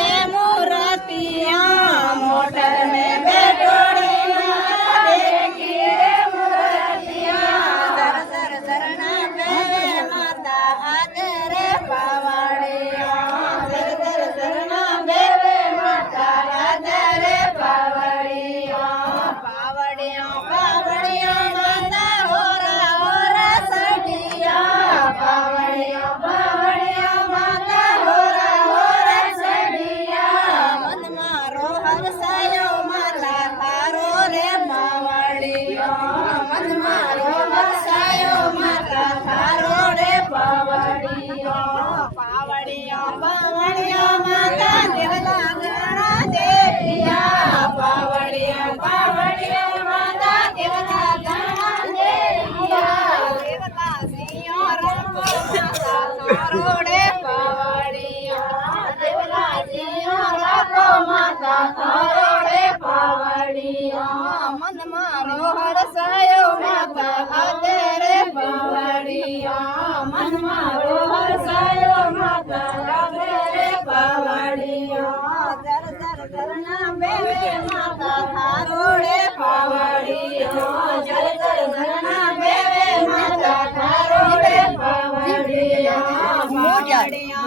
रे मूर्तिया मोटर में बैठोड़ी देखी रे मूर्तिया सर सर सरना बेवे माता हाथ रे पावड़िया सर सर सरना बेवे माता हाथ रे पावड़िया पावड़िया पावड़िया माता होरा होरा सटिया पावड़िया पावड़िया माता होरा होरा सटिया मन मारो हरसायो माता तारो रे पावड़िया मन मारो हरसायो माता तारो रे पावड़िया पावड़िया पावड़िया माता देवला गणा देविया पावड़िया पावड़िया माता देवला गणा देविया देवला सिंह रंग माता तारो रे पावड़िया देवला सिंह रंग माता तारो रे पावड़िया मन मारो हरसायो माता हाथे रे पावड़िया मन मारो हरसायो माता हाथे रे पावड़िया दर दर दरना बेवे माता थारो रे पावड़िया जर जर दरना बेवे माता थारो रे पावड़िया पावड़िया